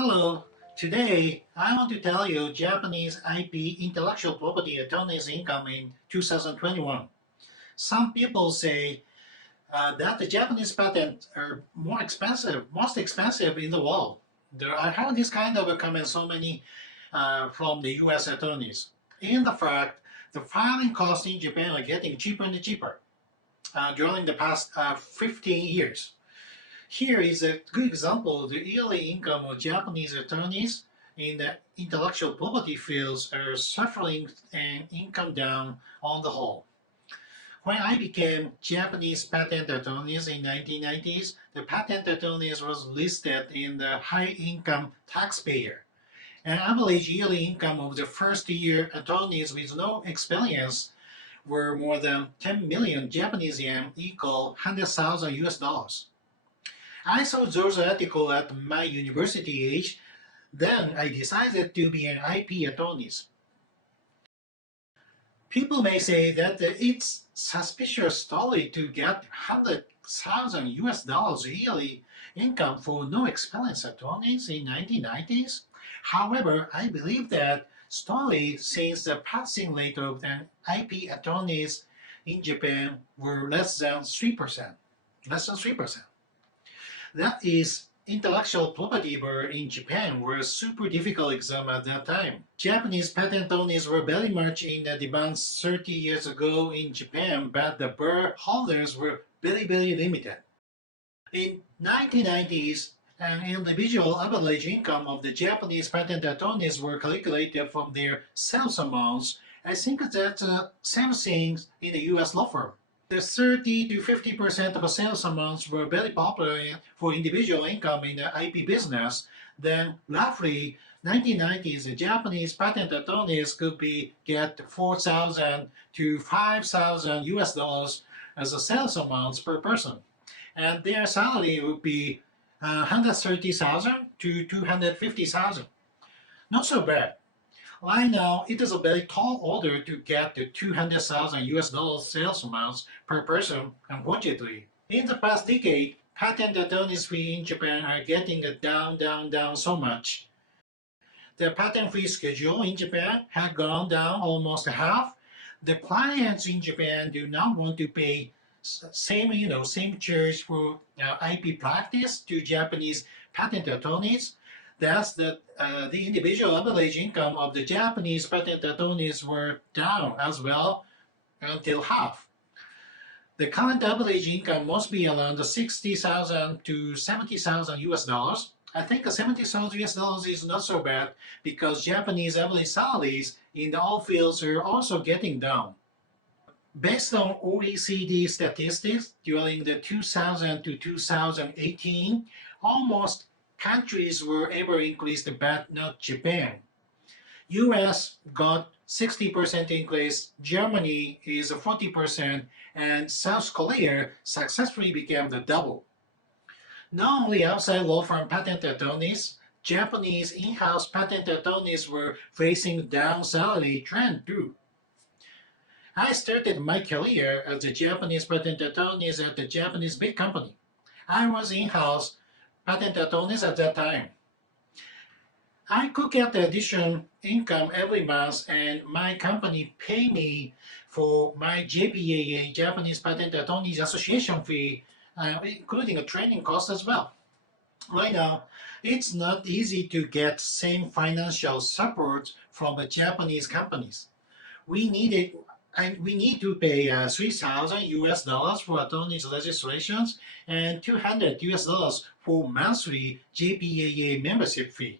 Hello, today I want to tell you Japanese IP intellectual property attorneys income in 2021. Some people say that the Japanese patents are most expensive in the world. I heard this kind of a comment so many from the US attorneys. In the fact, the filing costs in Japan are getting cheaper and cheaper during the past 15 years. Here is a good example of the yearly income of Japanese attorneys in the intellectual property fields are suffering and income down on the whole. When I became Japanese patent attorneys in 1990s, the patent attorneys was listed in the high income taxpayer. An average yearly income of the first year attorneys with no experience were more than 10 million Japanese yen equal 100,000 US dollars. I saw those articles at my university age. Then I decided to be an IP attorney. People may say that it's suspicious story to get 100,000 US dollars yearly income for no experienced attorneys in 1990s. However, I believe that story since the passing rate of an IP attorneys in Japan were less than 3%. Less than 3%. That is, intellectual property were in Japan were a super difficult exam at that time. Japanese patent attorneys were very much in the demand 30 years ago in Japan, but the bar holders were very limited. In 1990s, an individual average income of the Japanese patent attorneys were calculated from their sales amounts. I think that's the same thing in the US law firm. The 30 to 50% of sales amounts were very popular for individual income in the IP business. Then, roughly 1990s, the Japanese patent attorneys could get 4,000 to 5,000 US dollars as a sales amounts per person, and their salary would be 130,000 to 250,000. Not so bad. Right now, it is a very tall order to get the 200,000 US dollar sales amounts per person, unfortunately. In the past decade, patent attorneys fee in Japan are getting down so much. The patent fee schedule in Japan had gone down almost half. The clients in Japan do not want to pay same charge for IP practice to Japanese patent attorneys. Thus, the individual average income of the Japanese patent attorneys were down as well until half. The current average income must be around 60,000 to 70,000 US dollars. I think 70,000 US dollars is not so bad because Japanese average salaries in all fields are also getting down. Based on OECD statistics during the 2000 to 2018, almost countries were able to increase but not Japan. US got 60% increase, Germany is 40%, and South Korea successfully became the double. Not only outside law firm patent attorneys, Japanese in-house patent attorneys were facing down salary trend too. I started my career as a Japanese patent attorney at a Japanese big company. I was in-house patent attorneys at that time. I could get the additional income every month and my company pay me for my JPAA, Japanese Patent Attorneys Association fee, including a training cost as well. Right now, it's not easy to get same financial support from the Japanese companies. We needed and we need to pay 3,000 US dollars for attorney's registrations and 200 US dollars for monthly JPAA membership fee.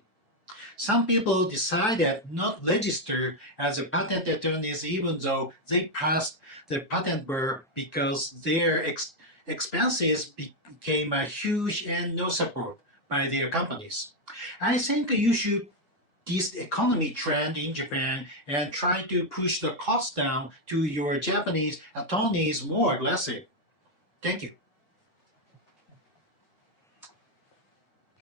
Some people decided not register as a patent attorneys even though they passed the patent bar because their expenses became huge and no support by their companies. I think you should this economy trend in Japan and try to push the cost down to your Japanese attorneys more aggressive. Thank you.